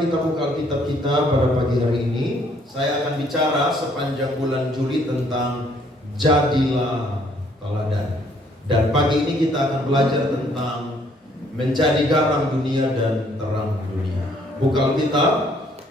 Mari kita buka Alkitab kita pada pagi hari ini. Saya akan bicara sepanjang bulan Juli tentang jadilah teladan. Dan pagi ini kita akan belajar tentang menjadi garam dunia dan terang dunia. Buka Alkitab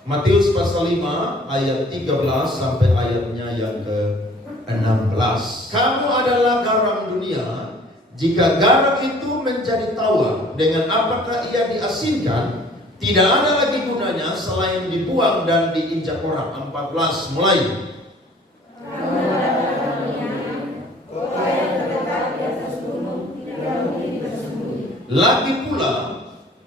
Matius pasal 5 ayat 13 sampai ayatnya yang ke-16. Kamu adalah garam dunia. Jika garam itu menjadi tawar, dengan apakah ia diasinkan? Tidak ada lagi gunanya selain dibuang dan diinjak orang. 14 mulai. Lagi pula,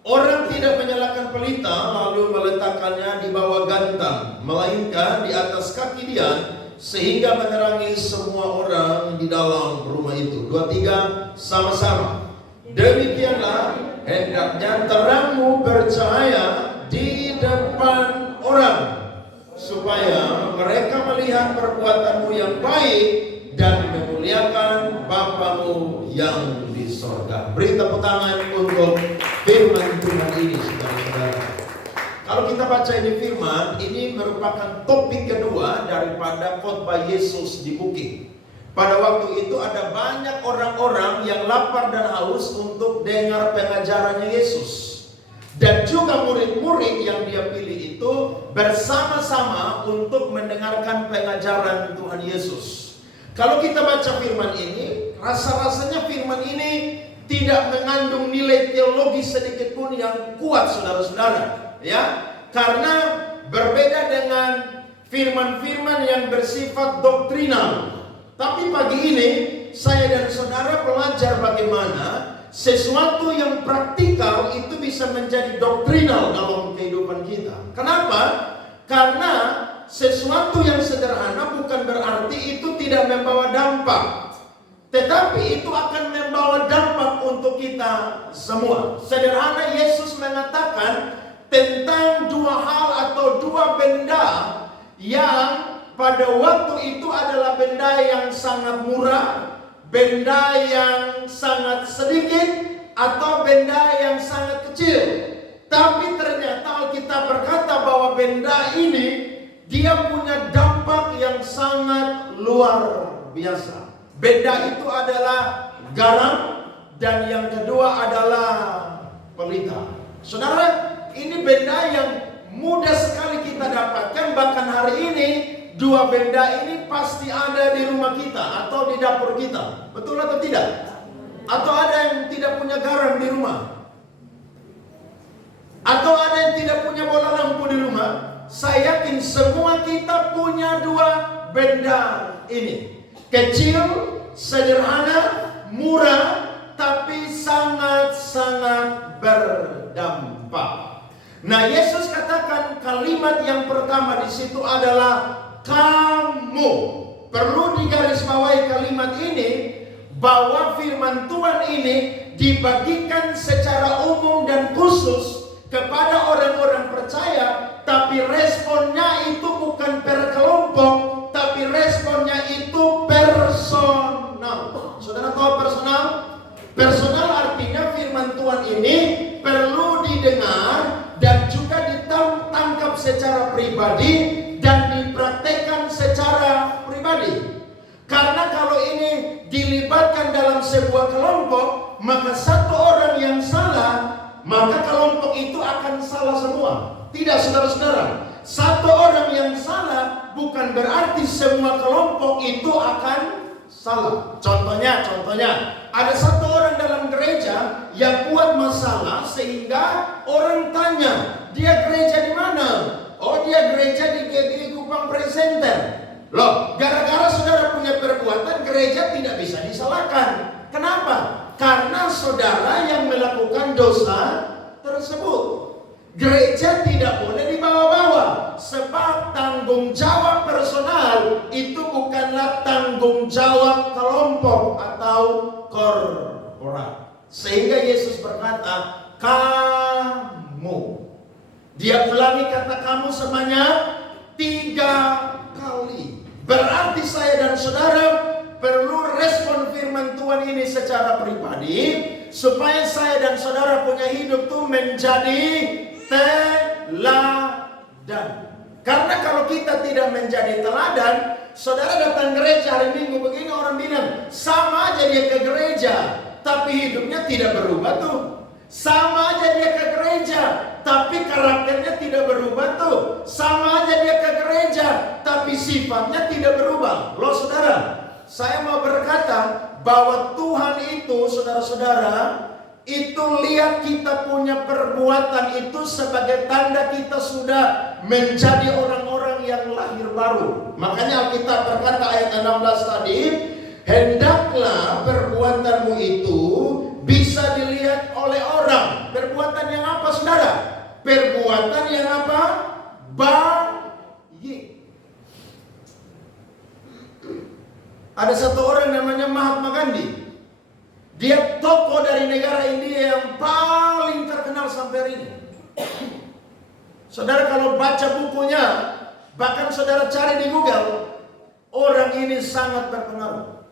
orang tidak menyalakan pelita lalu meletakkannya di bawah gantang, melainkan di atas kaki dia, sehingga menerangi semua orang di dalam rumah itu. 2, 3 sama-sama. Demikianlah hendaknya terangmu bercahaya di depan orang, supaya mereka melihat perbuatanmu yang baik dan memuliakan Bapamu yang di sorga. Beri tepuk tangan untuk firman Tuhan ini, saudara-saudara. Kalau kita baca ini firman, ini merupakan topik kedua daripada khotbah Yesus di bukit. Pada waktu itu ada banyak orang-orang yang lapar dan haus untuk dengar pengajarannya Yesus. Dan juga murid-murid yang dia pilih itu bersama-sama untuk mendengarkan pengajaran Tuhan Yesus. Kalau kita baca firman ini, rasa-rasanya firman ini tidak mengandung nilai teologi sedikit pun yang kuat, saudara-saudara. Ya, karena berbeda dengan firman-firman yang bersifat doktrinal. Tapi pagi ini saya dan saudara belajar bagaimana sesuatu yang praktikal itu bisa menjadi doktrinal dalam kehidupan kita. Kenapa? Karena sesuatu yang sederhana bukan berarti itu tidak membawa dampak, tetapi itu akan membawa dampak untuk kita semua. Sederhana, Yesus mengatakan tentang dua hal atau dua benda yang pada waktu itu adalah benda yang sangat murah, benda yang sangat sedikit, atau benda yang sangat kecil. Tapi ternyata Alkitab berkata bahwa benda ini dia punya dampak yang sangat luar biasa. Benda itu adalah garam, dan yang kedua adalah pelita. Saudara, ini benda yang mudah sekali kita dapatkan. Bahkan hari ini dua benda ini pasti ada di rumah kita atau di dapur kita. Betul atau tidak? Atau ada yang tidak punya garam di rumah? Atau ada yang tidak punya bola lampu di rumah? Saya yakin semua kita punya dua benda ini. Kecil, sederhana, murah, tapi sangat-sangat berdampak. Nah, Yesus katakan kalimat yang pertama di situ adalah kamu. Perlu digarisbawahi kalimat ini, bahwa firman Tuhan ini dibagikan secara umum dan khusus kepada orang-orang percaya, tapi responnya itu bukan per kelompok, tapi responnya itu personal. Saudara tahu personal? Personal artinya firman Tuhan ini perlu didengar dan juga ditangkap secara pribadi dan dipraktekkan secara pribadi. Karena kalau ini dilibatkan dalam sebuah kelompok, maka satu orang yang salah, maka kelompok itu akan salah semua. Tidak, saudara-saudara. Satu orang yang salah bukan berarti semua kelompok itu akan salah. Contohnya, ada satu orang dalam gereja yang buat masalah sehingga orang tanya, dia gereja di mana? Oh, dia gereja di GBI Kupang Presenter. Loh, gara-gara saudara punya perbuatan, gereja tidak bisa disalahkan. Kenapa? Karena saudara yang melakukan dosa tersebut. Gereja tidak boleh dibawa-bawa, sebab tanggung jawab personal itu bukanlah tanggung jawab kelompok atau korporat. Sehingga Yesus berkata, kamu. Dia ulangi kata kamu sebanyak 3 kali. Berarti saya dan saudara perlu respon firman Tuhan ini secara pribadi, supaya saya dan saudara punya hidup itu menjadi teladan. Dan karena kalau kita tidak menjadi teladan, saudara datang gereja hari Minggu begini, orang bilang sama aja dia ke gereja, tapi hidupnya tidak berubah tuh. Sama aja dia ke gereja, tapi karakternya tidak berubah tuh. Sama aja dia ke gereja, tapi sifatnya tidak berubah. Loh saudara, saya mau berkata bahwa Tuhan itu, saudara-saudara, itu lihat kita punya perbuatan itu sebagai tanda kita sudah menjadi orang-orang yang lahir baru. Makanya Alkitab berkata ayat 16 tadi, hendaklah perbuatanmu itu bisa dilihat oleh orang. Perbuatan yang apa saudara? Perbuatan yang apa? Baik. Ada satu orang namanya Mahatma Gandhi. Dia tokoh dari negara India yang paling terkenal sampai hari ini. Saudara kalau baca bukunya, bahkan saudara cari di Google, orang ini sangat berpengaruh.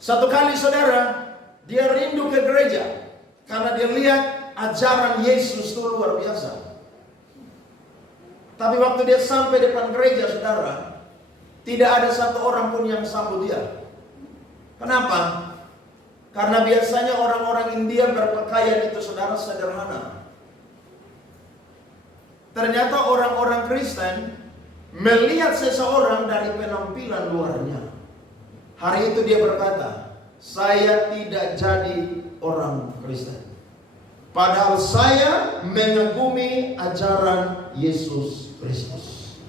Satu kali saudara, dia rindu ke gereja karena dia lihat ajaran Yesus itu luar biasa. Tapi waktu dia sampai depan gereja saudara, tidak ada satu orang pun yang sambut dia. Kenapa? Karena biasanya orang-orang India berpakaian itu saudara sederhana. Ternyata orang-orang Kristen melihat seseorang dari penampilan luarnya. Hari itu dia berkata, saya tidak jadi orang Kristen. Padahal saya mengagumi ajaran Yesus Kristus.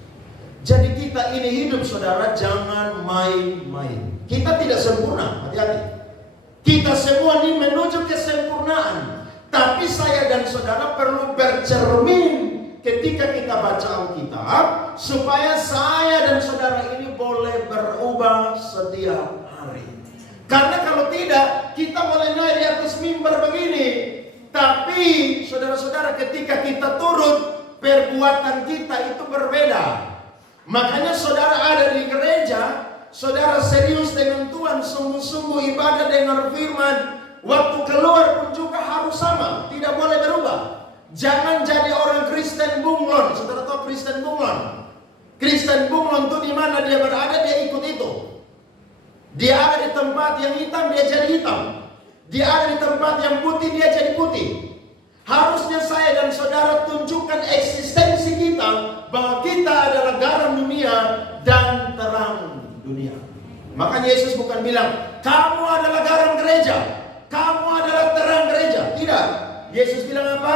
Jadi kita ini hidup saudara jangan main-main. Kita tidak sempurna, hati-hati. Kita semua ini menuju kesempurnaan. Tapi saya dan saudara perlu bercermin ketika kita baca Alkitab, supaya saya dan saudara ini boleh berubah setiap hari. Karena kalau tidak, kita boleh naik di atas mimbar begini, tapi saudara-saudara ketika kita turun, perbuatan kita itu berbeda. Makanya saudara ada di gereja, saudara serius dengan Tuhan, sungguh-sungguh ibadah dengan firman, waktu keluar pun juga harus sama, tidak boleh berubah. Jangan jadi orang Kristen bunglon. Saudara tahu Kristen bunglon? Kristen bunglon itu di mana dia berada, dia ikut itu. Dia ada di tempat yang hitam, dia jadi hitam. Dia ada di tempat yang putih, dia jadi putih. Harusnya saya dan saudara tunjukkan eksistensi kita, bahwa kita adalah garam dunia dan terang dunia. Makanya Yesus bukan bilang, kamu adalah garam gereja, kamu adalah terang gereja. Tidak. Yesus bilang apa?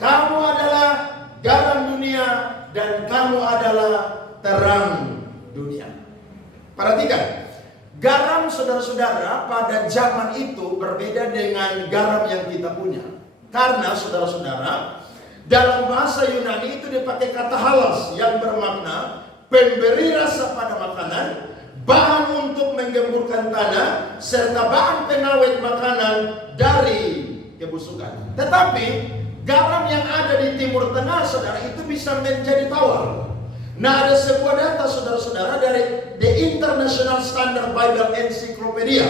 Kamu adalah garam dunia dan kamu adalah terang dunia. Perhatikan, garam saudara-saudara pada zaman itu berbeda dengan garam yang kita punya. Karena saudara-saudara, dalam bahasa Yunani itu dipakai kata halos yang bermakna pemberi rasa pada makanan, bahan untuk menggemburkan tanah, serta bahan pengawet makanan dari kebusukan. Tetapi garam yang ada di Timur Tengah saudara itu bisa menjadi tawar. Nah, ada sebuah data saudara-saudara dari The International Standard Bible Encyclopedia.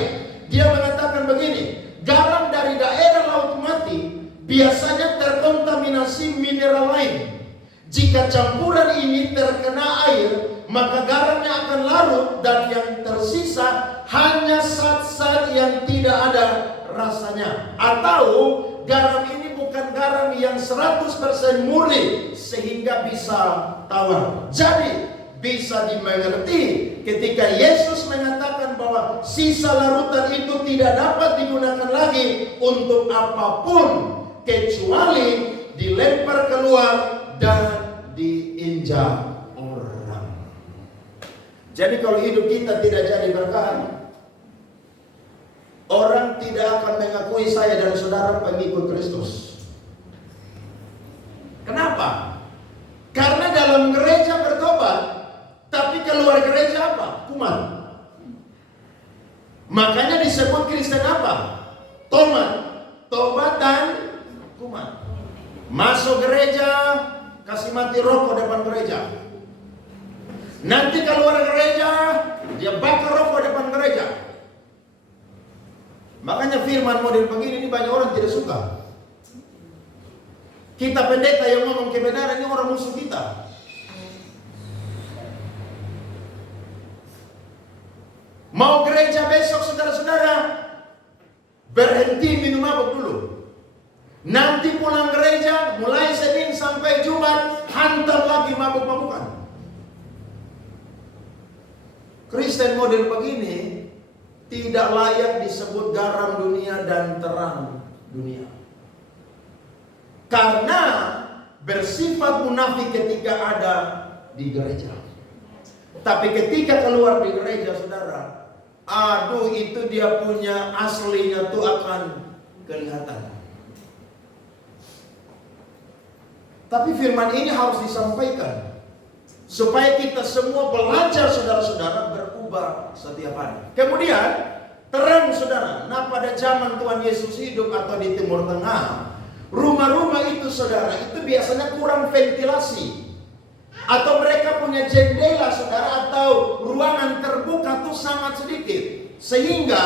Dia mengatakan begini, garam dari daerah Laut Mati biasanya terkontaminasi mineral lain. Jika campuran ini terkena air, maka garamnya akan larut dan yang tersisa hanya zat-zat yang tidak ada rasanya. Atau garam ini bukan garam yang 100% murni sehingga bisa tawar. Jadi bisa dimengerti ketika Yesus mengatakan bahwa sisa larutan itu tidak dapat digunakan lagi untuk apapun kecuali dilempar keluar dan diinjak orang. Jadi kalau hidup kita tidak jadi berkah, orang tidak akan mengakui saya dan saudara pengikut Kristus. Kenapa? Karena dalam gereja bertobat, tapi keluar gereja apa? Kuman. Makanya disebut Kristen apa? Tomat, tobat dan kuman. Masuk gereja, kasih mati rokok depan gereja. Nanti keluar gereja, dia bakar rokok depan gereja. Makanya firman model begini ini banyak orang tidak suka. Kita pendeta yang ngomong kebenaran ini orang musuh kita. Mau gereja besok saudara-saudara, berhenti minum mabuk dulu. Nanti pulang gereja, mulai Senin sampai Jumat, hantam lagi mabuk-mabukan. Kristen model begini tidak layak disebut garam dunia dan terang dunia. Karena bersifat munafik ketika ada di gereja. Tapi ketika keluar di gereja, saudara, aduh, itu dia punya aslinya tuh akan kelihatan. Tapi firman ini harus disampaikan supaya kita semua belajar, saudara-saudara, berubah setiap hari. Kemudian terang, saudara. Nah, pada zaman Tuhan Yesus hidup atau di Timur Tengah, rumah-rumah itu, saudara, itu biasanya kurang ventilasi. Atau mereka punya jendela, saudara, atau ruangan terbuka tuh sangat sedikit. Sehingga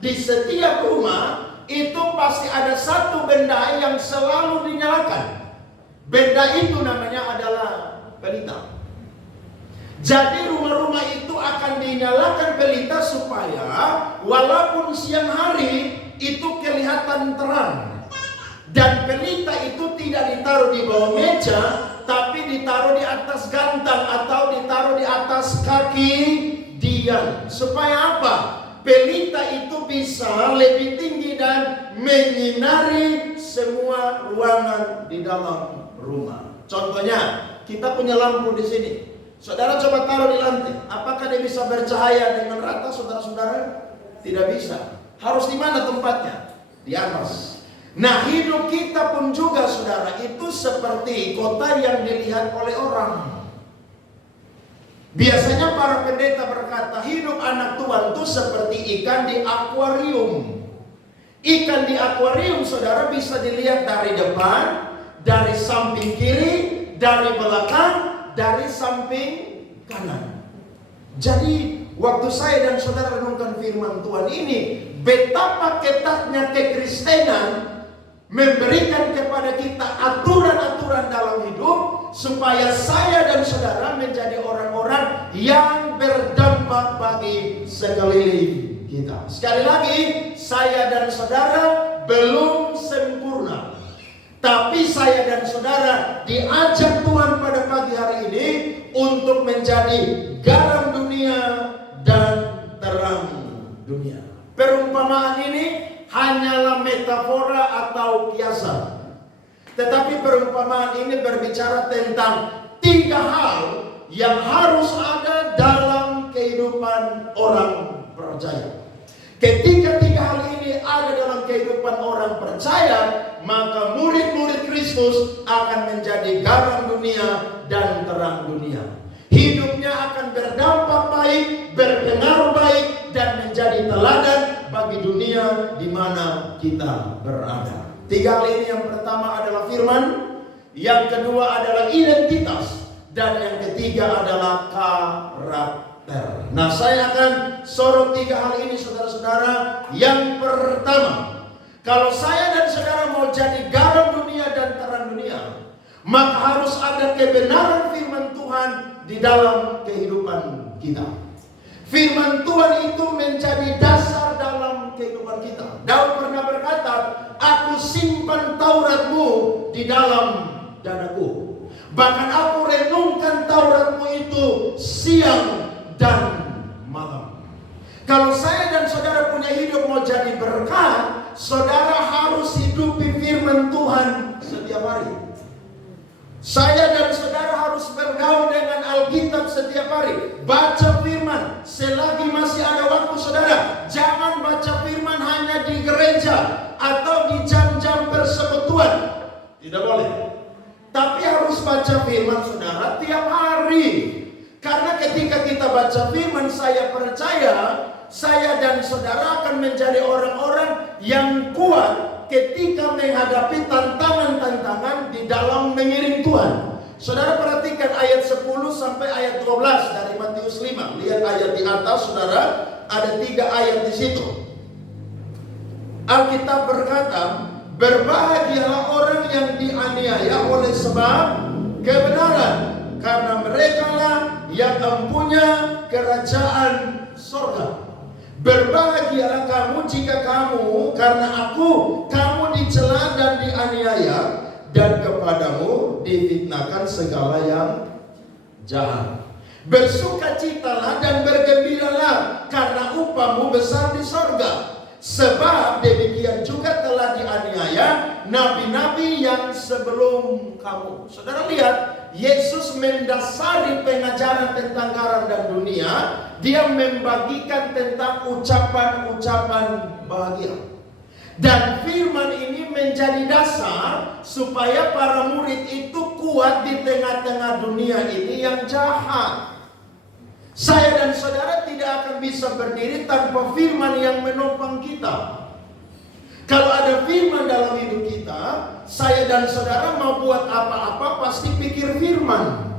di setiap rumah itu pasti ada satu benda yang selalu dinyalakan. Benda itu namanya adalah pelita. Jadi rumah-rumah itu akan dinyalakan pelita supaya walaupun siang hari itu kelihatan terang. Dan pelita itu tidak ditaruh di bawah meja, tapi ditaruh di atas gantang atau ditaruh di atas kaki Dian. Supaya apa? Pelita itu bisa lebih tinggi dan menyinari semua ruangan di dalam rumah. Contohnya, kita punya lampu di sini. Saudara coba taruh di lantai. Apakah dia bisa bercahaya dengan rata, saudara-saudara? Tidak bisa. Harus di mana tempatnya? Di atas. Nah, hidup kita pun juga, saudara, itu seperti kota yang dilihat oleh orang. Biasanya para pendeta berkata, hidup anak Tuhan itu seperti ikan di akuarium. Ikan di akuarium, saudara, bisa dilihat dari depan, dari samping kiri, dari belakang, dari samping kanan. Jadi waktu saya dan saudara renungkan firman Tuhan ini, betapa ketatnya kekristenan memberikan kepada kita aturan-aturan dalam hidup supaya saya dan saudara menjadi orang-orang yang berdampak bagi sekeliling kita. Sekali lagi, saya dan saudara belum sempurna. Tapi saya dan saudara diajak Tuhan pada pagi hari ini untuk menjadi garam dunia dan terang dunia. Perumpamaan ini hanyalah metafora atau kiasan. Tetapi perumpamaan ini berbicara tentang 3 hal yang harus ada dalam kehidupan orang percaya. Ketika 3 hal ini ada dalam kehidupan orang percaya, maka murid-murid Kristus akan menjadi garam dunia dan terang dunia. Hidupnya akan berdampak baik, berpengaruh baik, dan menjadi teladan bagi dunia di mana kita berada. 3 hal ini, yang pertama adalah firman, yang kedua adalah identitas, dan yang ketiga adalah karakter. Nah, saya akan sorot 3 hal ini, saudara-saudara. Yang pertama, kalau saya dan saudara mau jadi garam dunia dan terang dunia, maka harus ada kebenaran firman Tuhan di dalam kehidupan kita. Firman Tuhan itu menjadi dasar dalam kehidupan kita. Daud pernah berkata, aku simpan Tauratmu di dalam dadaku. Bahkan aku renungkan Tauratmu itu siang dan malam. Kalau saya dan saudara punya hidup mau jadi berkat, saudara harus hidupi firman Tuhan setiap hari. Saya dan saudara harus bergaul dengan Alkitab setiap hari. Baca firman selagi masih ada waktu, saudara. Jangan baca firman hanya di gereja atau di jam-jam persekutuan. Tidak boleh. Tapi harus baca firman, saudara, tiap hari. Karena ketika kita baca firman, saya percaya saya dan saudara akan menjadi orang-orang yang kuat ketika menghadapi tantangan-tantangan di dalam mengiring Tuhan. Saudara perhatikan ayat 10 sampai ayat 12 dari Matius 5. Lihat ayat di atas, saudara. Ada 3 ayat di situ. Alkitab berkata, berbahagialah orang yang dianiaya oleh sebab kebenaran, karena mereka lah yang mempunyai kerajaan surga. Berbahagialah kamu jika karena kamu dicela dan dianiaya, dan kepadamu difitnahkan segala yang jahat. Bersukacitalah dan bergembiralah, karena upahmu besar di sorga. Sebab demikian juga telah dianiaya nabi-nabi yang sebelum kamu. Saudara lihat, Yesus mendasari pengajaran tentang garam dan dunia. Dia membagikan tentang ucapan-ucapan bahagia. Dan firman ini menjadi dasar supaya para murid itu kuat di tengah-tengah dunia ini yang jahat. Saya dan saudara tidak akan bisa berdiri tanpa firman yang menopang kita. Kalau ada firman dalam hidup kita, saya dan saudara mau buat apa-apa pasti pikir firman.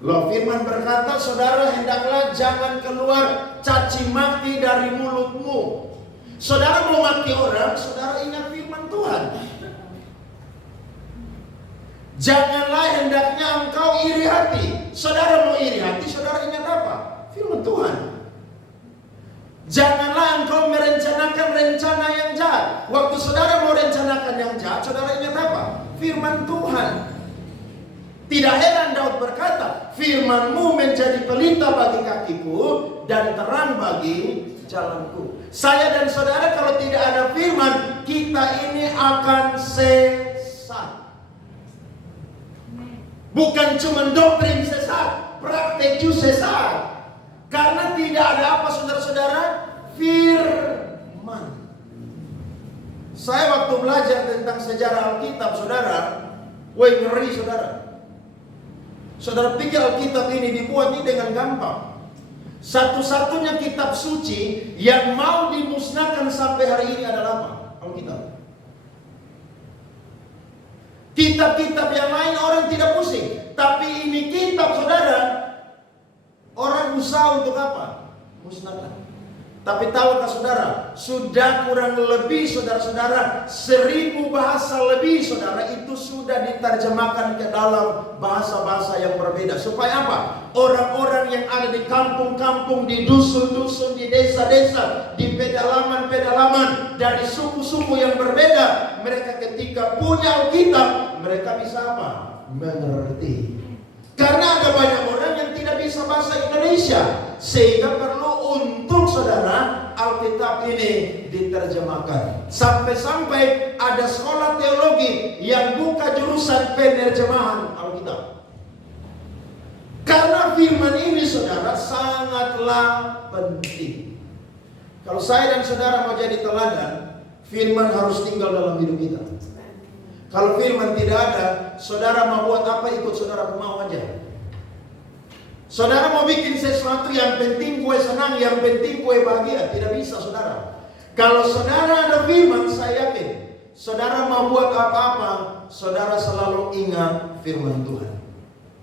Loh, firman berkata, saudara hendaklah jangan keluar caci maki dari mulutmu. Saudara mau maki orang, saudara ingat firman Tuhan. Janganlah hendaknya engkau iri hati. Saudara mau iri hati, saudara ingat apa? Firman Tuhan. Janganlah engkau merencanakan rencana yang jahat. Waktu saudara mau rencanakan yang jahat, saudara ingat apa? Firman Tuhan. Tidak heran Daud berkata, firman-Mu menjadi pelita bagi kakiku dan terang bagi jalanku. Saya dan saudara kalau tidak ada firman, kita ini akan sesat. Bukan cuma doktrin sesat, praktek juga sesat. Karena tidak ada apa saudara-saudara? Firman. Saya waktu belajar tentang sejarah Alkitab, saudara, ngeri saudara. Saudara pikir Alkitab ini dibuat ini dengan gampang. Satu-satunya kitab suci yang mau dimusnahkan sampai hari ini adalah apa? Alkitab. Kitab-kitab yang lain orang tidak pusing. Tapi ini kitab saudara, orang usaha untuk apa? Musnahkan. Tapi tahukah saudara, sudah kurang lebih saudara-saudara 1000 bahasa lebih saudara itu sudah diterjemahkan ke dalam bahasa-bahasa yang berbeda. Supaya apa? Orang-orang yang ada di kampung-kampung, di dusun-dusun, di desa-desa, di pedalaman-pedalaman, dari suku-suku yang berbeda, mereka ketika punya Alkitab, mereka bisa apa? Mengerti. Karena ada banyak orang yang tidak bisa bahasa Indonesia, sehingga perlu untuk saudara Alkitab ini diterjemahkan. Sampai-sampai ada sekolah teologi yang buka jurusan penerjemahan Alkitab. Karena firman ini saudara sangatlah penting. Kalau saya dan saudara mau jadi teladan, firman harus tinggal dalam hidup kita. Kalau firman tidak ada, saudara mau buat apa ikut saudara mau aja. Saudara mau bikin sesuatu yang penting gue senang, yang penting gue bahagia, tidak bisa saudara. Kalau saudara ada firman, saya yakin saudara mau buat apa-apa, saudara selalu ingat firman Tuhan.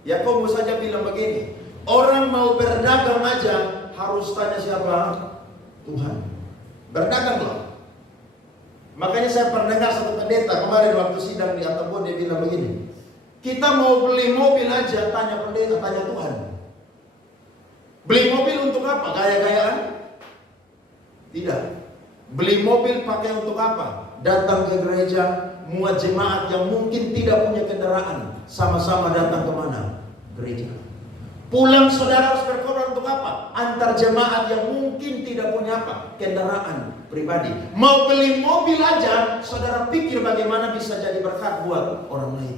Yakobus saja bilang begini, orang mau berdagang aja harus tanya siapa? Tuhan. Berdaganglah. Makanya saya pernah dengar satu pendeta kemarin waktu sidang di Atambua, dia bilang begini, kita mau beli mobil aja tanya pendeta, tanya Tuhan. Beli mobil untuk apa? Gaya-gayaan? Tidak. Beli mobil pakai untuk apa? Datang ke gereja, muat jemaat yang mungkin tidak punya kendaraan, sama-sama datang kemana? Gereja. Pulang saudara harus berkorban untuk apa? Antar jemaat yang mungkin tidak punya apa? Kendaraan pribadi. Mau beli mobil aja, saudara pikir bagaimana bisa jadi berkat buat orang lain.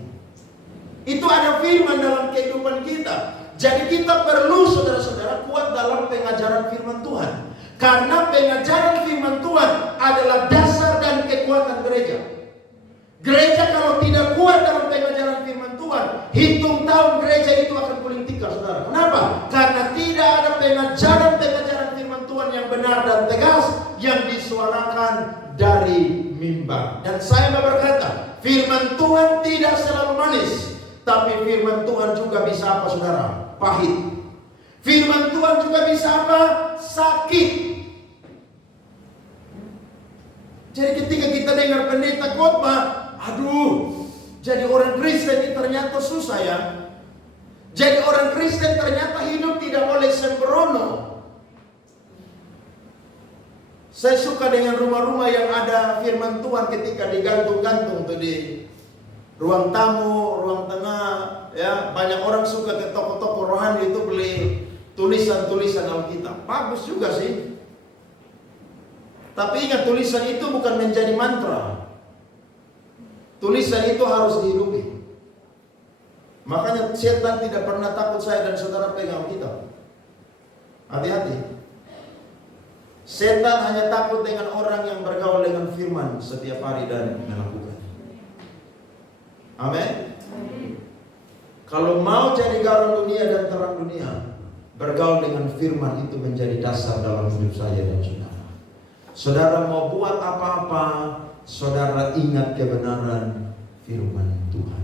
Itu ada firman dalam kehidupan kita. Jadi kita perlu saudara-saudara kuat dalam pengajaran firman Tuhan. Karena pengajaran firman Tuhan adalah dasar dan kekuatan gereja. Gereja kalau tidak kuat dalam pengajaran firman Tuhan, hitung tahun gereja itu akan gulung tikar, saudara. Kenapa? Karena tidak ada pengajaran firman Tuhan yang benar dan tegas yang disuarakan dari mimbar. Dan saya mau berkata, firman Tuhan tidak selalu manis, tapi firman Tuhan juga bisa apa, saudara? Pahit. Firman Tuhan juga bisa apa? Sakit. Jadi ketika kita dengar pendeta khotbah, aduh, jadi orang Kristen ini ternyata susah ya. Jadi orang Kristen ternyata hidup tidak boleh sembrono. Saya suka dengan rumah-rumah yang ada firman Tuhan ketika digantung-gantung tuh di ruang tamu, ruang tengah, ya. Banyak orang suka ke toko-toko rohani itu beli tulisan-tulisan Alkitab. Bagus juga sih. Tapi ingat, tulisan itu bukan menjadi mantra. Tulisan itu harus dihidupi. Makanya setan tidak pernah takut saya dan saudara pegang Alkitab. Hati-hati. Setan hanya takut dengan orang yang bergaul dengan firman setiap hari dan melakukan. Amin. Kalau mau jadi garam dunia dan terang dunia, bergaul dengan firman itu menjadi dasar dalam hidup saya dan saudara. Saudara mau buat apa-apa, saudara ingat kebenaran firman Tuhan.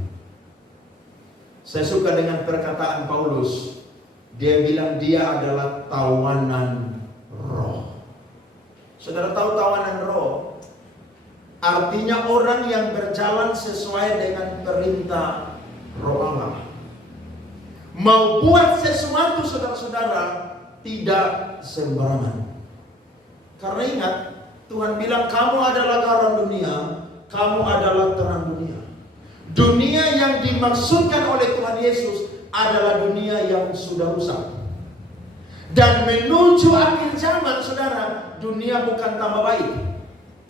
Saya suka dengan perkataan Paulus. Dia bilang dia adalah tawanan roh. Saudara tahu tawanan roh? Artinya orang yang berjalan sesuai dengan perintah roh Allah. Mau buat sesuatu saudara-saudara tidak sembarangan. Karena ingat, Tuhan bilang kamu adalah garam dunia, kamu adalah terang dunia. Dunia yang dimaksudkan oleh Tuhan Yesus adalah dunia yang sudah rusak. Dan menuju akhir zaman saudara, dunia bukan tambah baik,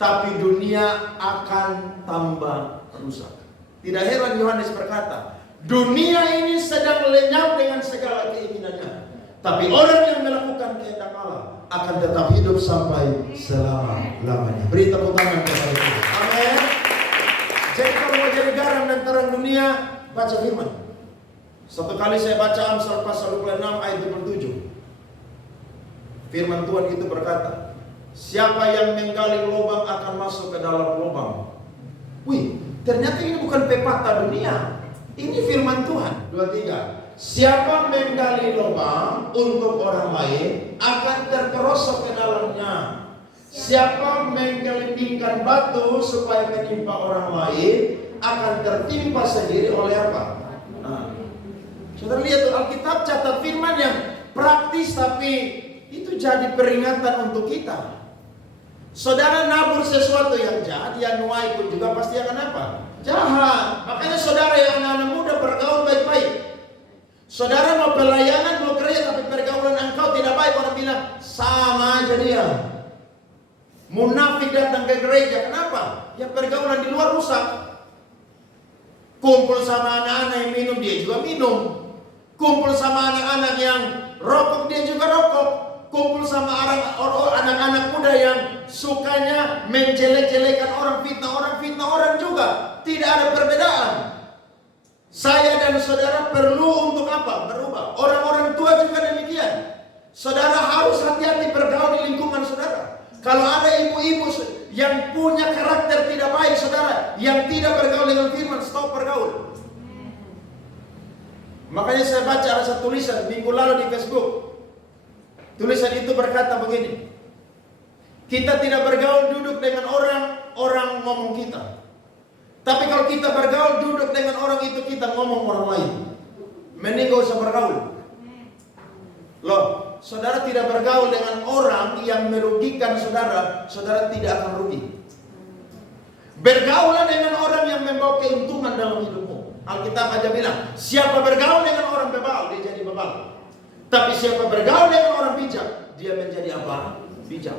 tapi dunia akan tambah rusak. Tidak heran Yohanes berkata, dunia ini sedang lenyap dengan segala keinginannya, tapi orang yang melakukan kehendak Allah akan tetap hidup sampai selama-lamanya. Beri tepuk tangan kepada Tuhan. Amin. Jadi kalau mau jadi garam dan terang dunia, baca firman. Satu kali saya baca Amsal pasal 26 ayat 27. Firman Tuhan itu berkata, siapa yang menggali lubang akan masuk ke dalam lubang. Wih, ternyata ini bukan pepatah dunia. Ini firman Tuhan. 23. Siapa menggali lubang untuk orang lain akan terperosok ke dalamnya. Siapa menggelindingkan batu supaya menimpa orang lain akan tertimpa sendiri oleh apa? Nah, saudara lihat tuh, Alkitab catat firman yang praktis, tapi itu jadi peringatan untuk kita. Saudara nabur sesuatu yang jahat, dia nuai pun juga pasti akan apa? Jahat. Makanya saudara yang anak-anak muda bergaul baik-baik. Saudara mau pelayanan, mau kerja, tapi pergaulan engkau tidak baik, orang bilang sama aja dia. Munafik datang ke gereja, kenapa? Ya pergaulan di luar rusak. Kumpul sama anak-anak yang minum, dia juga minum. Kumpul sama anak-anak yang rokok, dia juga rokok. Kumpul sama anak-anak muda yang sukanya menjelek-jelekan orang, fitnah orang juga. Tidak ada perbedaan. Saya dan saudara perlu untuk apa? Berubah. Orang-orang tua juga demikian. Saudara harus hati-hati bergaul di lingkungan saudara. Kalau ada ibu-ibu yang punya karakter tidak baik saudara, yang tidak bergaul dengan firman, stop bergaul. Makanya saya baca ada satu tulisan minggu lalu di Facebook. Tulisan itu berkata begini, kita tidak bergaul duduk dengan orang ngomong kita. Tapi kalau kita bergaul duduk dengan orang itu, kita ngomong orang lain. Mending gak usah bergaul. Loh, saudara tidak bergaul dengan orang yang merugikan saudara, saudara tidak akan rugi. Bergaulah dengan orang yang membawa keuntungan dalam hidupmu. Alkitab aja bilang, siapa bergaul dengan orang bebal, dia jadi bebal. Tapi siapa bergaul dengan orang bijak, dia menjadi apa? Bijak.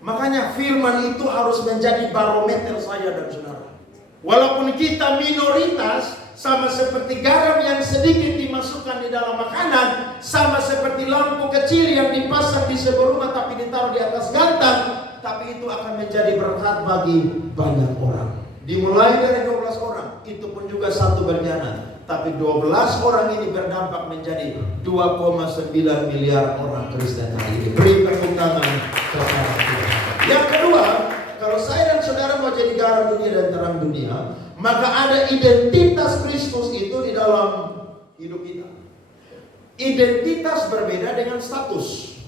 Makanya firman itu harus menjadi barometer saya dan saudara. Walaupun kita minoritas, sama seperti garam yang sedikit dimasukkan di dalam makanan, sama seperti lampu kecil yang dipasang di sebuah rumah tapi ditaruh di atas gantang, tapi itu akan menjadi berkat bagi banyak orang. Dimulai dari 12 orang, itu pun juga satu berkhianat. Tapi 12 orang ini berdampak menjadi 2,9 miliar orang Kristen hari ini. Beri tepuk tangan kepada Tuhan. Yang kedua, kalau saya dan saudara mau jadi garam dunia dan terang dunia, maka ada identitas Kristus itu di dalam hidup kita. Identitas berbeda dengan status.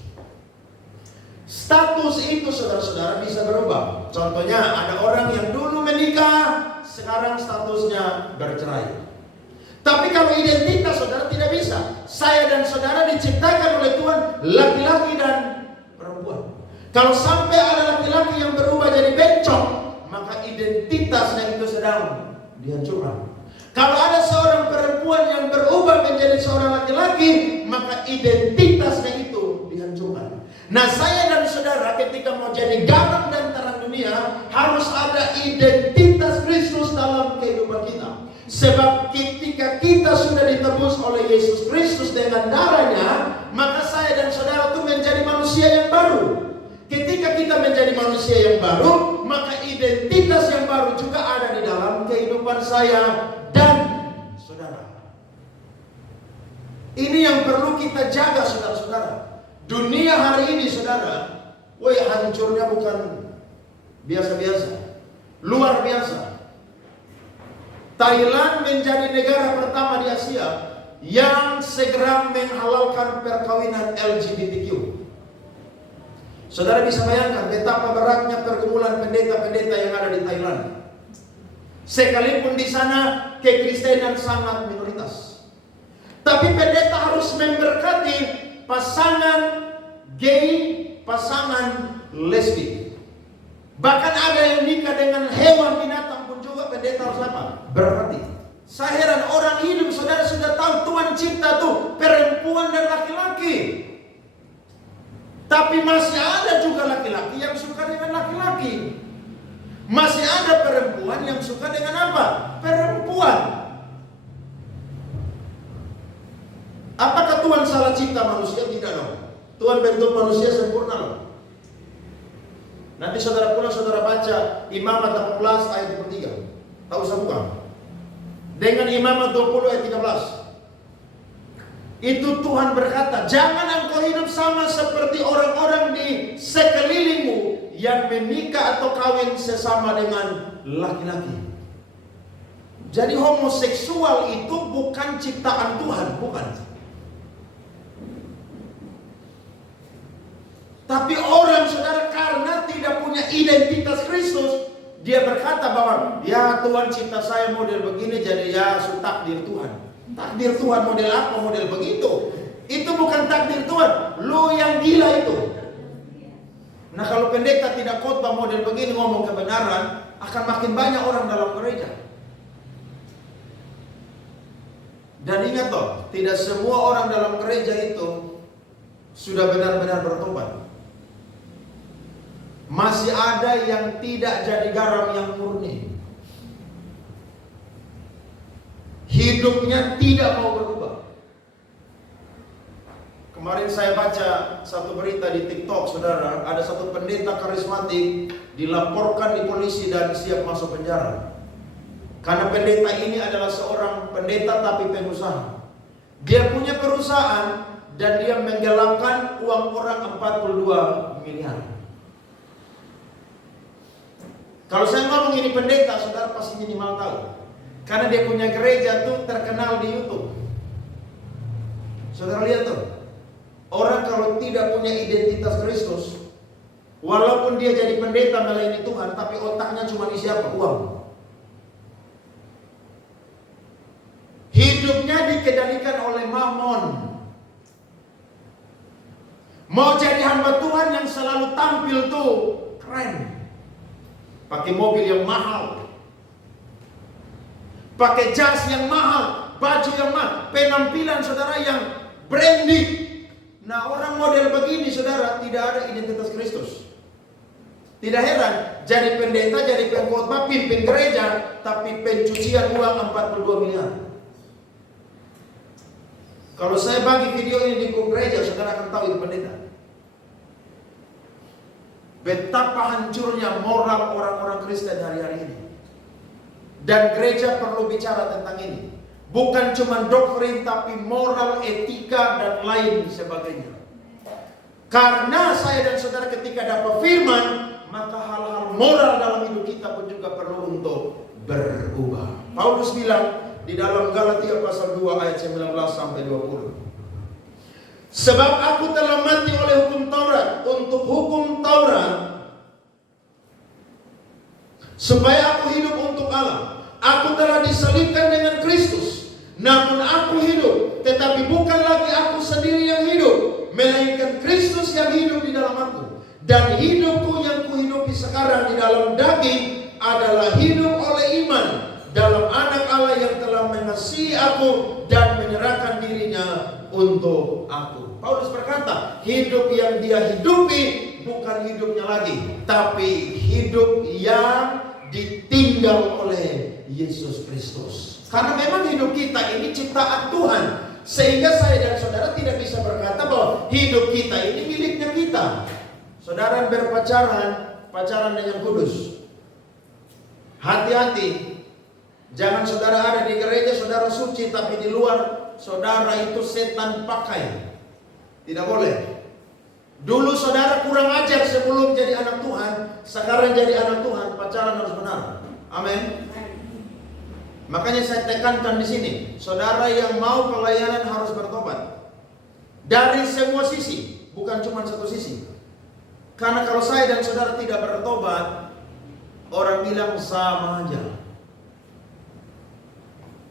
Status itu saudara-saudara bisa berubah. Contohnya ada orang yang dulu menikah, sekarang statusnya bercerai. Tapi kalau identitas saudara tidak bisa. Saya dan saudara diciptakan oleh Tuhan laki-laki dan perempuan. Kalau sampai ada laki-laki laki-laki yang berubah jadi bencong, maka identitasnya itu sedang dihancurkan. Kalau ada seorang perempuan yang berubah menjadi seorang laki-laki, maka identitasnya itu dihancurkan. Nah, saya dan saudara ketika mau jadi garam dan terang dunia, harus ada identitas Kristus dalam kehidupan kita. Sebab ketika kita sudah ditebus oleh Yesus Kristus dengan darahnya, maka saya dan saudara itu menjadi manusia yang baru. Ketika kita menjadi manusia yang baru, maka identitas yang baru juga ada di dalam kehidupan saya dan saudara. Ini yang perlu kita jaga, saudara-saudara. Dunia hari ini, saudara, hancurnya bukan biasa-biasa, luar biasa. Thailand menjadi negara pertama di Asia yang segera menghalalkan perkawinan LGBTQ. Saudara bisa bayangkan betapa beratnya pergumulan pendeta-pendeta yang ada di Thailand. Sekalipun di sana kekristenan sangat minoritas, tapi pendeta harus memberkati pasangan gay, pasangan lesbi. Bahkan ada yang nikah dengan hewan binatang pun juga pendeta harus apa? Berarti. Saya heran, orang hidup, saudara sudah tahu Tuhan cipta tuh perempuan dan laki-laki. Tapi masih ada juga laki-laki yang suka dengan laki-laki. Masih ada perempuan yang suka dengan apa? Perempuan. Apakah Tuhan salah cipta manusia? Tidak dong. Tuhan bentuk manusia sempurna loh. Nanti saudara pulang, saudara baca Imamat 18 ayat 3. Tahu usah buka. Dengan Imamat 20 ayat 13. Itu Tuhan berkata, jangan engkau hidup sama seperti orang-orang di sekelilingmu yang menikah atau kawin sesama dengan laki-laki. Jadi homoseksual itu bukan ciptaan Tuhan, bukan. Tapi orang, saudara, karena tidak punya identitas Kristus, dia berkata bahwa ya Tuhan cipta saya model begini, jadi ya takdir Tuhan. Takdir Tuhan model apa? Model begitu. Itu bukan takdir Tuhan. Lu yang gila itu. Nah, kalau pendeta tidak khotbah model begini, ngomong kebenaran, akan makin banyak orang dalam gereja. Dan ingat toh, tidak semua orang dalam gereja itu sudah benar-benar bertobat. Masih ada yang tidak jadi garam yang murni. Hidupnya tidak mau berubah. Kemarin saya baca satu berita di TikTok, saudara. Ada satu pendeta karismatik dilaporkan di polisi dan siap masuk penjara. Karena pendeta ini adalah seorang pendeta tapi pengusaha. Dia punya perusahaan dan dia menggelapkan uang orang 42 miliar. Kalau saya ngomong ini pendeta, saudara pasti minimal tahu. Karena dia punya gereja tuh terkenal di YouTube. Saudara lihat tuh, orang kalau tidak punya identitas Kristus, walaupun dia jadi pendeta melayani Tuhan, tapi otaknya cuma isi apa? Uang. Hidupnya dikendalikan oleh mamon. Mau jadi hamba Tuhan yang selalu tampil tuh keren, pakai mobil yang mahal, pakai jas yang mahal, baju yang mahal, penampilan saudara yang branding. Nah, orang model begini, saudara, tidak ada identitas Kristus. Tidak heran, jadi pendeta, jadi pengkhotbah, pimpin gereja, tapi pencucian uang 42 miliar. Kalau saya bagi video ini di grup gereja, saudara akan tahu itu pendeta. Betapa hancurnya moral orang-orang Kristen hari-hari ini. Dan gereja perlu bicara tentang ini. Bukan cuma doktrin, tapi moral, etika, dan lain sebagainya. Karena saya dan saudara ketika dapat firman, maka hal-hal moral dalam hidup kita pun juga perlu untuk berubah. Paulus bilang di dalam Galatia pasal 2 ayat 19 sampai 20. Sebab aku telah mati oleh hukum Taurat untuk hukum Taurat, supaya aku hidup untuk Allah. Aku telah disalibkan dengan Kristus. Namun aku hidup, tetapi bukan lagi aku sendiri yang hidup, melainkan Kristus yang hidup di dalam aku. Dan hidupku yang kuhidupi sekarang di dalam daging adalah hidup oleh iman dalam Anak Allah yang telah mengasihi aku dan menyerahkan dirinya untuk aku. Paulus berkata, hidup yang dia hidupi bukan hidupnya lagi, tapi hidup yang ditinggal oleh Yesus Kristus. Karena memang hidup kita ini ciptaan Tuhan, sehingga saya dan saudara tidak bisa berkata bahwa hidup kita ini miliknya kita. Saudara pacaran dengan kudus. Hati-hati, jangan saudara ada di gereja saudara suci, tapi di luar saudara itu setan pakai. Tidak boleh. Dulu saudara kurang ajar sebelum jadi anak Tuhan, sekarang jadi anak Tuhan, pacaran harus benar. Amin. Makanya saya tekankan di sini, saudara yang mau pelayanan harus bertobat dari semua sisi, bukan cuma satu sisi. Karena kalau saya dan saudara tidak bertobat, orang bilang sama aja.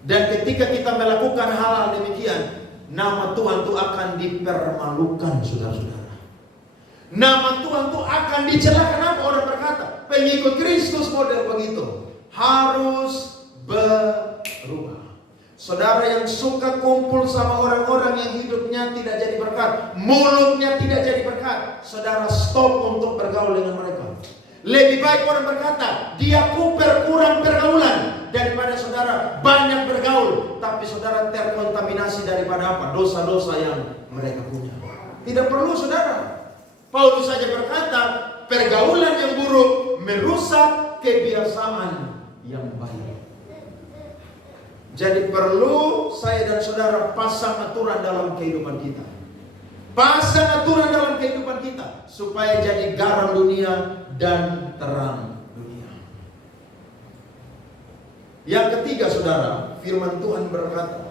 Dan ketika kita melakukan hal-hal demikian, nama Tuhan itu akan dipermalukan, saudara-saudara. Nama Tuhan itu akan dicela. Kenapa orang berkata pengikut Kristus model begitu? Harus berubah. Saudara yang suka kumpul sama orang-orang yang hidupnya tidak jadi berkat, mulutnya tidak jadi berkat, saudara stop untuk bergaul dengan mereka. Lebih baik orang berkata dia kurang pergaulan daripada saudara banyak bergaul, tapi saudara terkontaminasi daripada apa? Dosa-dosa yang mereka punya. Tidak perlu saudara. Paulus saja berkata pergaulan yang buruk merusak kebiasaan yang baik. Jadi perlu saya dan saudara pasang aturan dalam kehidupan kita. Pasang aturan dalam kehidupan kita supaya jadi garam dunia dan terang dunia. Yang ketiga saudara, firman Tuhan berkata,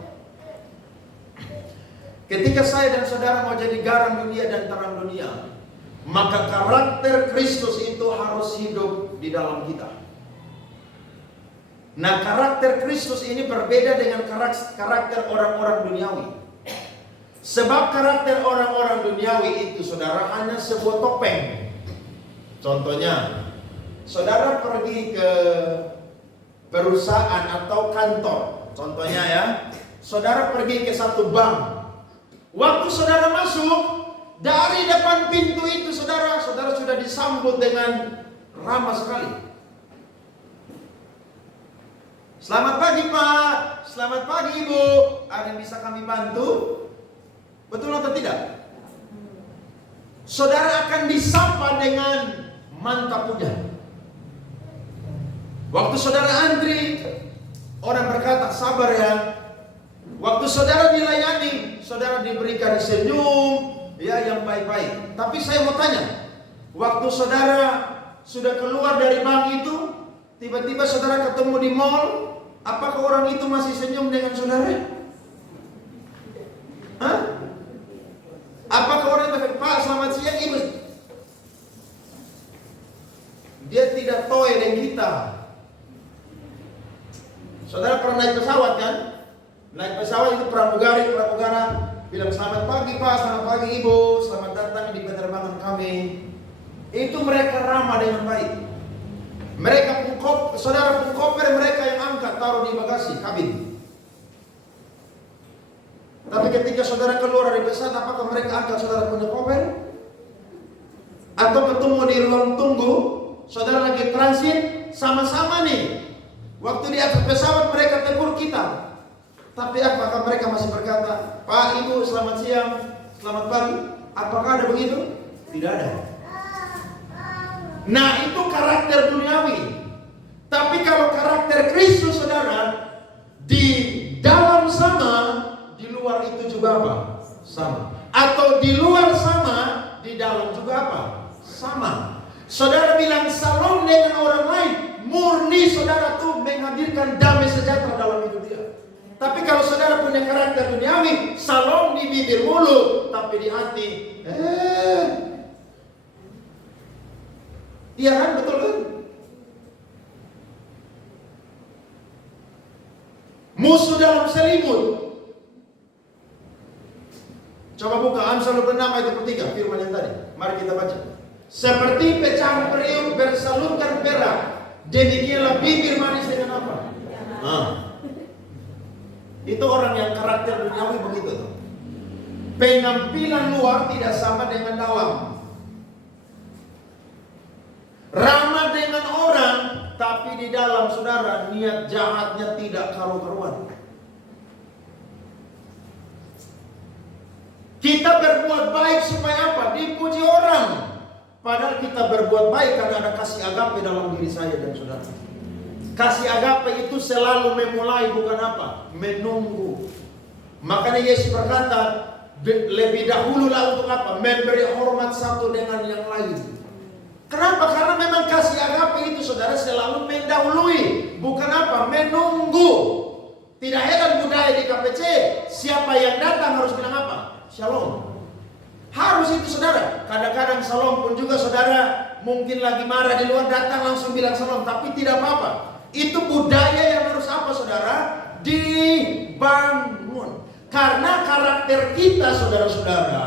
ketika saya dan saudara mau jadi garam dunia dan terang dunia, maka karakter Kristus itu harus hidup di dalam kita. Nah, karakter Kristus ini berbeda dengan karakter orang-orang duniawi. Sebab karakter orang-orang duniawi itu saudara hanya sebuah topeng. Contohnya, saudara pergi ke perusahaan atau kantor. Contohnya ya, saudara pergi ke satu bank. Waktu saudara masuk, dari depan pintu itu saudara sudah disambut dengan ramah sekali. Selamat pagi Pak, selamat pagi Ibu, ada yang bisa kami bantu? Betul atau tidak? Saudara akan disapa dengan mantap puja. Waktu saudara antri, orang berkata sabar ya. Waktu saudara dilayani, saudara diberikan senyum, ya yang baik-baik. Tapi saya mau tanya, waktu saudara sudah keluar dari bank itu, tiba-tiba saudara ketemu di mall, apakah orang itu masih senyum dengan saudara? Hah? Apakah orang itu, Pak selamat siang Ibu? Dia tidak toy dengan kita. Saudara pernah naik pesawat kan? Naik pesawat itu pramugara bilang selamat pagi Pak, selamat pagi Ibu, selamat datang di penerbangan kami. Itu mereka ramah dengan baik. Mereka saudara pun koper mereka yang angkat taruh di bagasi kabin. Tapi ketika saudara keluar dari pesawat, apakah mereka angkat saudara punya koper? Atau ketemu di ruang tunggu, saudara lagi transit, sama-sama nih. Waktu di atas pesawat mereka tegur kita. Tapi apakah mereka masih berkata, Pak, Ibu, selamat siang, selamat pagi? Apakah ada begitu? Tidak ada. Nah, itu karakter duniawi. Tapi kalau karakter Kristus, saudara, di dalam sama, di luar itu juga apa? Sama. Atau di luar sama, di dalam juga apa? Sama. Saudara bilang salam dengan orang lain, murni saudara tuh menghadirkan damai sejahtera dalam hidup dia. Tapi kalau saudara punya karakter duniawi, salam di bibir mulut, tapi di hati, iya kan, betul kan? Musuh dalam selimut. Coba buka Amsal 26 ayat 3, firman yang tadi. Mari kita baca. Seperti pecahan periuk bersalurkan perak, demikianlah bibir manis dengan apa? Itu orang yang karakter duniawi begitu. Penampilan luar tidak sama dengan dalam. Ramah dengan orang, tapi di dalam saudara niat jahatnya tidak karu-karuan. Kita berbuat baik supaya apa? Dipuji orang. Padahal kita berbuat baik karena ada kasih agape dalam diri saya dan saudara. Kasih agape itu selalu memulai, bukan apa? Menunggu. Makanya Yesus berkata, lebih dahululah untuk apa? Memberi hormat satu dengan yang lain. Kenapa? Karena memang kasih agape itu saudara selalu mendahului, bukan apa? Menunggu. Tidak heran budaya di KPC, siapa yang datang harus bilang apa? Shalom. Harus itu saudara. Kadang-kadang shalom pun juga saudara mungkin lagi marah di luar, datang langsung bilang shalom, tapi tidak apa-apa. Itu budaya yang harus apa saudara? Dibangun. Karena karakter kita saudara-saudara,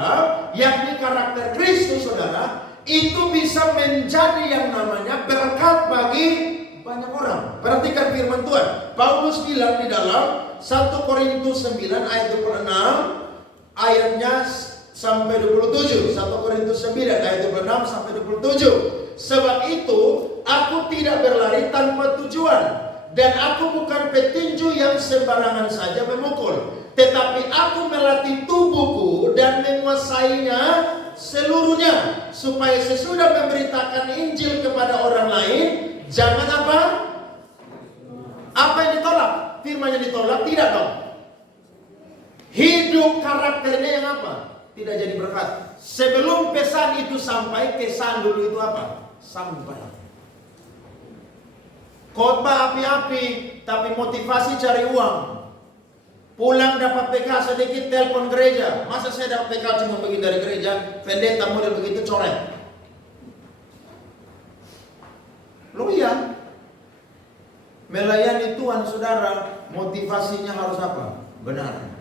yakni karakter Kristus saudara, itu bisa menjadi yang namanya berkat bagi banyak orang. Perhatikan firman Tuhan. Paulus bilang di dalam 1 Korintus 9 ayat 26 ayatnya sampai 27. 1 Korintus 9 ayat 26 sampai 27. Sebab itu aku tidak berlari tanpa tujuan, dan aku bukan petinju yang sembarangan saja memukul, tetapi aku melatih tubuhku dan menguasainya seluruhnya, supaya sesudah memberitakan Injil kepada orang lain, jangan apa? Apa yang ditolak? Firman yang ditolak? Tidak dong. Hidup karakternya yang apa? Tidak jadi berkat. Sebelum pesan itu sampai, kesan dulu itu apa? Sampai. Khotbah api-api, tapi motivasi cari uang. Pulang dapat PK sedikit, telepon gereja. Masa saya dapat PK cuma begini dari gereja? Pendeta model begitu coret. Loyal. Melayani Tuhan saudara, motivasinya harus apa? Benar.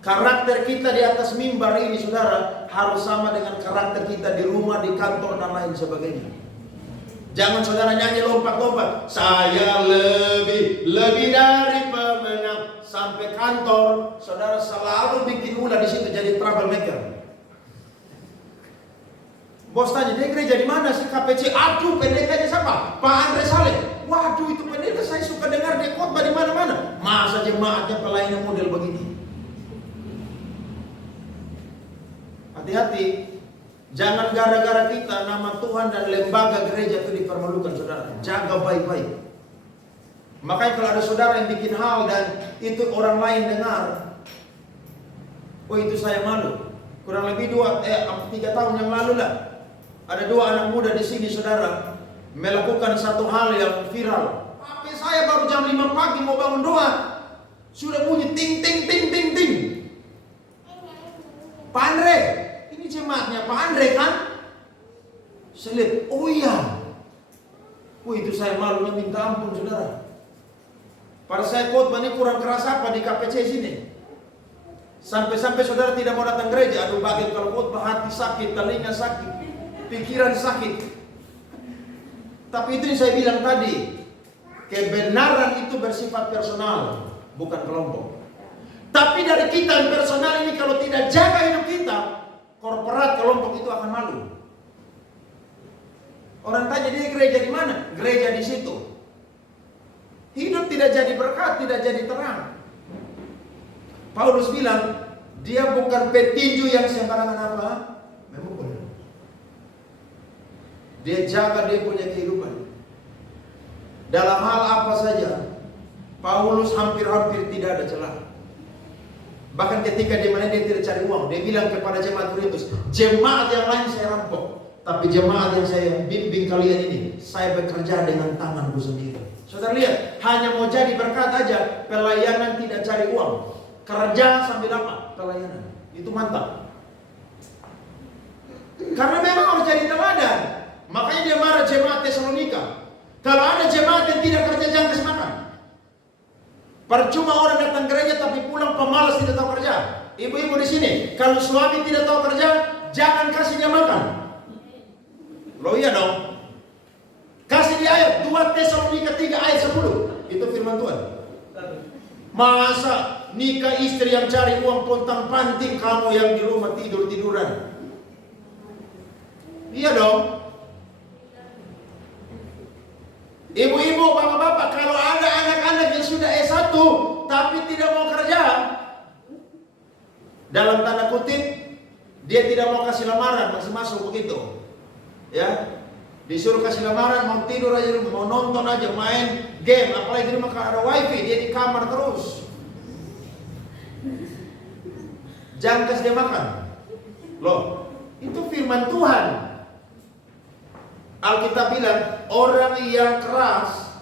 Karakter kita di atas mimbar ini saudara harus sama dengan karakter kita di rumah, di kantor dan lain sebagainya. Jangan saudara nyanyi lompat-lompat, saya lebih dari pemenang, sampai kantor saudara selalu bikin ulah di situ, jadi troublemaker. Bos tanya, dia gereja di mana sih? KPC. Aduh, pendetanya siapa? Pak Andre Saleh. Waduh, itu pendeta saya suka dengar dia khotbah di mana-mana. Masa jemaatnya pelayanan model begini? Hati-hati. Jangan gara-gara kita nama Tuhan dan lembaga gereja itu dipermalukan saudara. Jaga baik-baik. Makanya kalau ada saudara yang bikin hal dan itu orang lain dengar, oh itu saya malu. Kurang lebih 3 tahun yang lalu lah, ada 2 anak muda di sini saudara melakukan satu hal yang viral. HP saya baru jam 5 pagi mau bangun doa, sudah bunyi ting ting ting ting ting. Pak Andre, ini jemaatnya Pak Andre kan? Saya lihat, oh iya. Itu saya malunya minta ampun saudara. Pada saya khotbah ini kurang keras apa di KPC sini. Sampai-sampai saudara tidak mau datang gereja. Aduh bagian kalau khotbah hati sakit, telinga sakit, pikiran sakit. Tapi itu yang saya bilang tadi, kebenaran itu bersifat personal, bukan kelompok. Tapi dari kita yang personal ini kalau tidak jaga hidup kita, korporat kelompok itu akan malu. Orang tanya dia gereja di mana? Gereja di situ. Hidup tidak jadi berkat, tidak jadi terang. Paulus bilang, dia bukan petinju yang sembarangan apa? Memukul. Dia jaga dia punya kehidupan. Dalam hal apa saja, Paulus hampir-hampir tidak ada celah. Bahkan ketika dia tidak cari uang, dia bilang kepada jemaat Korintus, jemaat yang lain saya rampok, tapi jemaat yang saya bimbing kalian ini, saya bekerja dengan tanganku sendiri. Saudara lihat, hanya mau jadi berkat aja, pelayanan tidak cari uang. Kerja sambil apa? Pelayanan. Itu mantap. Karena memang harus jadi teladan. Makanya dia marah jemaat Tesalonika. Kalau ada jemaat yang tidak kerja, jangan kasih makan. Percuma orang datang gereja tapi pulang pemalas tidak tahu kerja. Ibu-ibu di sini, kalau suami tidak tahu kerja, jangan kasih dia makan. Loh iya dong. Kasih dia ayat 2 Tesalonika 3 ayat 10. Itu firman Tuhan. Masa nikah istri yang cari uang pontang-panting, kamu yang di rumah tidur-tiduran? Iya dong. Ibu-ibu, bapak-bapak, kalau ada anak-anak yang sudah S1 tapi tidak mau kerja, dalam tanda kutip, dia tidak mau kasih lamaran, masih masuk begitu. Ya, disuruh kasih lamaran, mau tidur aja, mau nonton aja, main game, apalagi di rumah kalau ada wifi, dia di kamar terus. Jangan kasih dia makan. Loh, itu firman Tuhan. Alkitab bilang, orang yang keras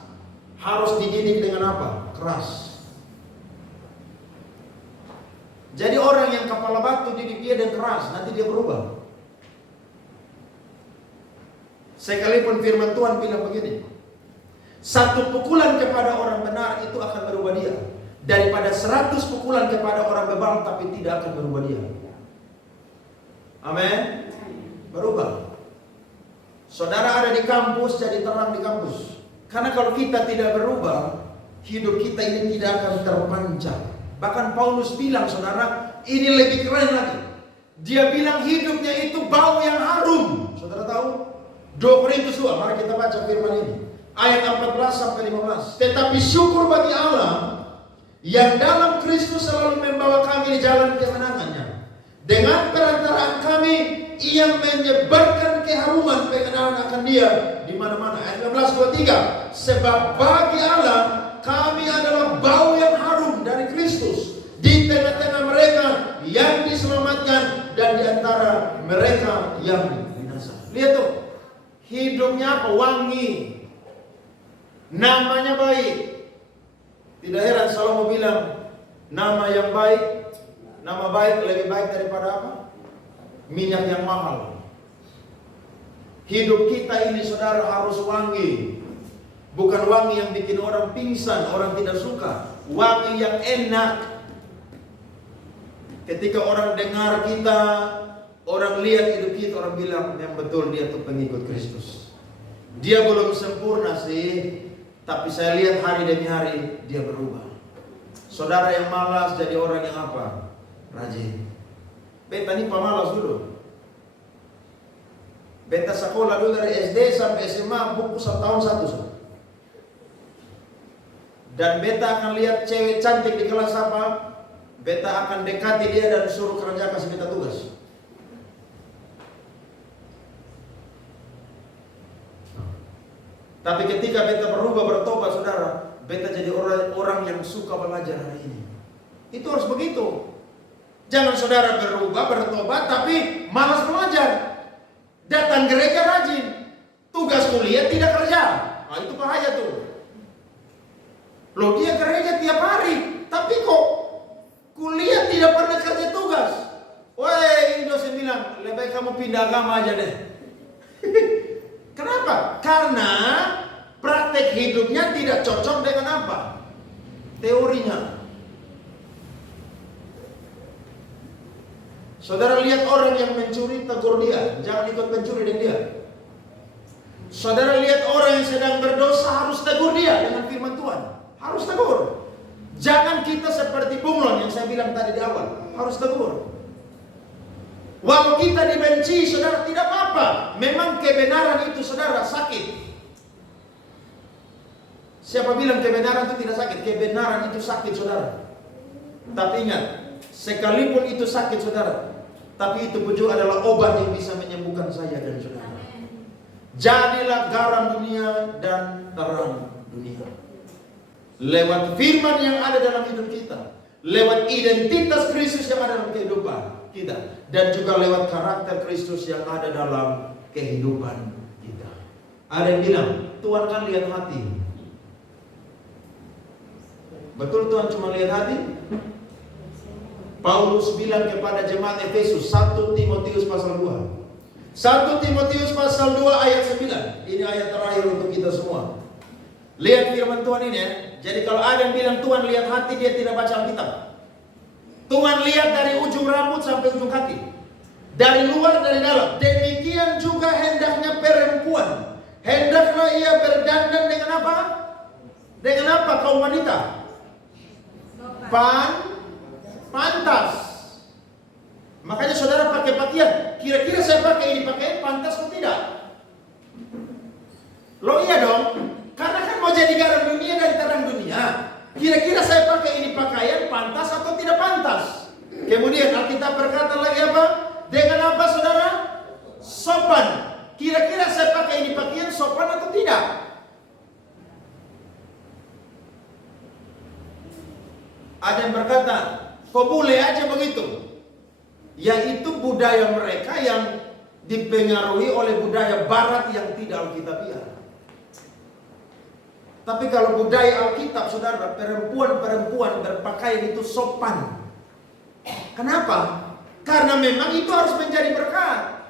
harus dididik dengan apa? Keras. Jadi orang yang kepala batu didik dia dan keras, nanti dia berubah. Sekalipun firman Tuhan bilang begini, 1 pukulan kepada orang benar itu akan berubah dia, daripada 100 pukulan kepada orang bebal tapi tidak akan berubah dia. Amin. Berubah. Saudara ada di kampus, jadi terang di kampus. Karena kalau kita tidak berubah, hidup kita ini tidak akan terpanjang. Bahkan Paulus bilang, saudara, ini lebih keren lagi. Dia bilang hidupnya itu bau yang harum. Saudara tahu? 2 Korintus 2, mari kita baca firman ini. Ayat 14 sampai 15. Tetapi syukur bagi Allah yang dalam Kristus selalu membawa kami di jalan kemenangannya. Dengan perantaraan kami, Ia menyebarkan keharuman pengenalan akan Dia di mana-mana. Ayat 15, 23. Sebab bagi Allah kami adalah bau yang harum dari Kristus di tengah-tengah mereka yang diselamatkan dan di antara mereka yang binasa. Lihat tuh, hidupnya apa? Wangi. Namanya baik. Tidak heran Salomo bilang, nama yang baik, nama baik lebih baik daripada apa? Minyak yang mahal. Hidup kita ini, saudara, harus wangi. Bukan wangi yang bikin orang pingsan, orang tidak suka. Wangi yang enak. Ketika orang dengar kita, orang lihat hidup kita, orang bilang, yang betul dia tuh pengikut Kristus. Dia belum sempurna sih, tapi saya lihat hari demi hari dia berubah. Saudara yang malas jadi orang yang apa? Rajin. Beta ini pemalas dulu. Beta sekolah dulu dari SD sampai SMA, buku 1 tahun 1. Dan beta akan lihat cewek cantik di kelas apa, beta akan dekati dia dan suruh kerja, kasih beta tugas. Tapi ketika beta berubah, bertobat, saudara, beta jadi orang yang suka belajar hari ini. Itu harus begitu. Jangan saudara berubah, bertobat, tapi malas belajar. Datang gereja rajin, tugas kuliah tidak kerja. Nah, itu bahaya tuh. Loh, dia gereja tiap hari, tapi kok kuliah tidak pernah kerja tugas. Woi, dosen bilang, lebih baik kamu pindah agama aja deh. Kenapa? Karena praktek hidupnya tidak cocok dengan apa? Teorinya. Saudara lihat orang yang mencuri, tegur dia. Jangan ikut mencuri dengan dia. Saudara lihat orang yang sedang berdosa, harus tegur dia dengan firman Tuhan. Harus tegur. Jangan kita seperti bunglon yang saya bilang tadi di awal. Harus tegur. Walau kita dibenci, saudara, tidak apa-apa. Memang kebenaran itu, saudara, sakit. Siapa bilang kebenaran itu tidak sakit? Kebenaran itu sakit, saudara. Tapi ingat, sekalipun itu sakit, saudara, tapi itu pun juga adalah obat yang bisa menyembuhkan saya dan saudara. Jadilah garam dunia dan terang dunia. Lewat firman yang ada dalam hidup kita, lewat identitas Kristus yang ada dalam kehidupan kita, dan juga lewat karakter Kristus yang ada dalam kehidupan kita. Ada yang bilang, Tuhan kan lihat hati. Betul Tuhan cuma lihat hati? Paulus bilang kepada jemaat Efesus, 1 Timotius pasal 2. 1 Timotius pasal 2 ayat 9. Ini ayat terakhir untuk kita semua. Lihat firman Tuhan ini ya. Jadi kalau ada yang bilang Tuhan lihat hati, dia tidak baca Alkitab. Tuhan lihat dari ujung rambut sampai ujung kaki. Dari luar, dari dalam. Demikian demikian juga hendaknya perempuan. Hendaklah ia berdandan dengan apa? Dengan apa kaum wanita? Pantas. Makanya saudara pakai pakaian. Kira-kira saya pakai ini pakaian pantas atau tidak? Loh iya dong. Karena kan mau jadi garam dunia dan terang dunia. Kira-kira saya pakai ini pakaian pantas atau tidak pantas? Kemudian Alkitab berkata lagi apa? Dengan apa saudara? Sopan. Kira-kira saya pakai ini pakaian sopan atau tidak? Ada yang berkata, kok boleh aja begitu? Yaitu budaya mereka yang dipengaruhi oleh budaya barat yang tidak Alkitabiah. Tapi kalau budaya Alkitab, saudara, perempuan-perempuan berpakaian itu sopan. Kenapa? Karena memang itu harus menjadi berkat.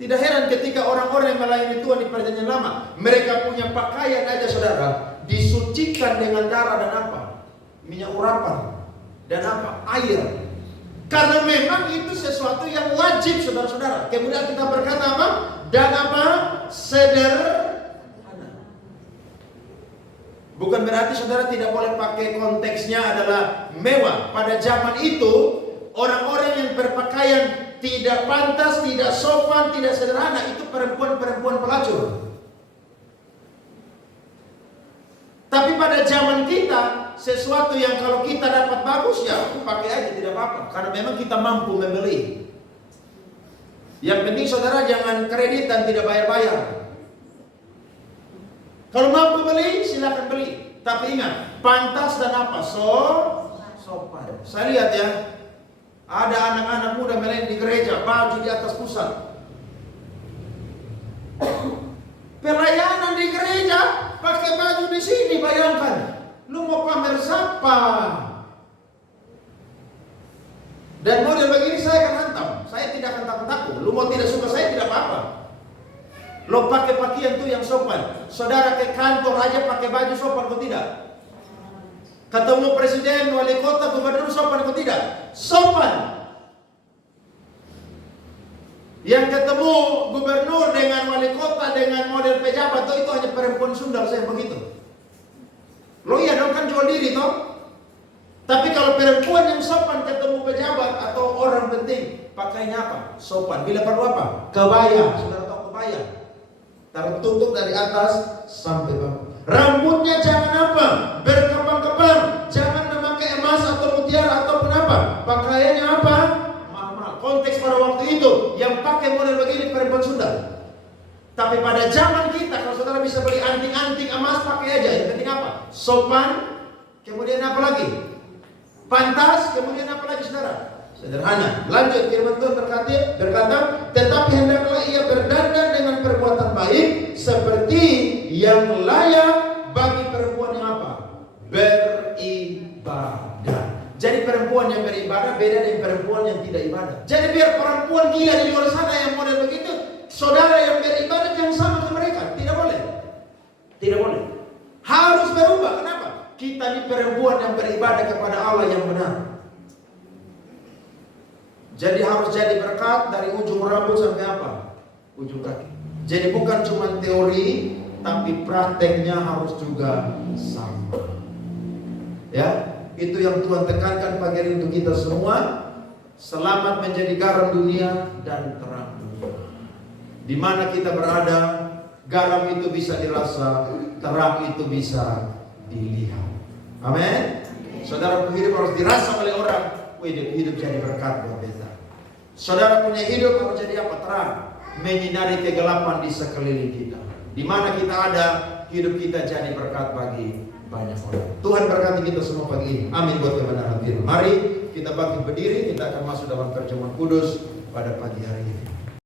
Tidak heran ketika orang-orang yang melayani Tuhan di Perjanjian Lama, mereka punya pakaian aja saudara, disucikan dengan darah dan apa? Minyak urapan dan apa? Air. Karena memang itu sesuatu yang wajib saudara-saudara. Kemudian kita berkata apa? Dan apa? Sederhana. Bukan berarti saudara tidak boleh pakai konteksnya adalah mewah. Pada zaman itu orang-orang yang berpakaian tidak pantas, tidak sopan, tidak sederhana, itu perempuan-perempuan pelacur. Tapi pada zaman kita, sesuatu yang kalau kita dapat bagus, ya pakai aja tidak apa-apa. Karena memang kita mampu membeli. Yang penting saudara jangan kreditan, tidak bayar-bayar. Kalau mampu beli, silakan beli. Tapi ingat, pantas dan apa? Sopan. Saya lihat ya, ada anak-anak muda melayani di gereja, baju di atas pusat. Pelayanan di gereja, pakai baju di sini, bayangkan. Lu mau pamer siapa? Dan model begini saya akan hantam. Saya tidak akan takut-takut. Lu mau tidak suka saya tidak apa-apa. Lo pakai pakaian tuh yang sopan. Saudara ke kantor aja pakai baju sopan atau tidak? Ketemu presiden, wali kota, gubernur sopan atau tidak? Sopan. Yang ketemu gubernur dengan wali kota dengan model pejabat tuh itu hanya perempuan Sunda, saya begitu. Lo iya dong kan jual diri toh. Tapi kalau perempuan yang sopan ketemu pejabat atau orang penting, pakainya apa? Sopan. Bila perlu apa? Kebaya. Saudara tahu kebaya? Tertutup dari atas sampai bawah. Rambutnya jangan apa? Berkembang-kembang. Jangan memakai emas atau mutiara ataupun apa. Pakaiannya apa? Mahal-mahal. Konteks pada waktu itu yang pakai model begini perempuan Sunda. Tapi pada zaman kita, kalau saudara bisa beli anting-anting emas, pakai aja. Yang penting apa? Sopan. Kemudian apa lagi? Pantas. Kemudian apa lagi saudara? Sederhana. Lanjut, firman Tuhan berkata, tetapi hendaklah ia berdandan dengan perbuatan baik seperti yang layak bagi perempuan yang apa? Beribadah. Jadi perempuan yang beribadah beda dengan perempuan yang tidak ibadah. Jadi biar perempuan gila di luar sana yang model begitu, saudara yang beribadah jangan sama ke mereka. Tidak boleh. Tidak boleh. Harus berubah. Kenapa? Kita ini perempuan yang beribadah kepada Allah yang benar. Jadi harus jadi berkat dari ujung rambut sampai apa? Ujung kaki. Jadi bukan cuma teori, tapi prakteknya harus juga sama. Ya, itu yang Tuhan tekankan pagi hari untuk kita semua. Selamat menjadi garam dunia dan terang dunia. Di mana kita berada, garam itu bisa dirasa, terang itu bisa dilihat. Amin. Saudara hidup harus dirasa oleh orang. Hidup jadi berkat buat kita. Saudara punya hidup harus jadi apa? Terang, menyinari kegelapan di sekeliling kita. Di mana kita ada, hidup kita jadi berkat bagi banyak orang. Tuhan berkati kita semua pagi ini. Amin buat kebenaran firman. Mari kita bangkit berdiri, kita akan masuk dalam perjamuan kudus pada pagi hari ini.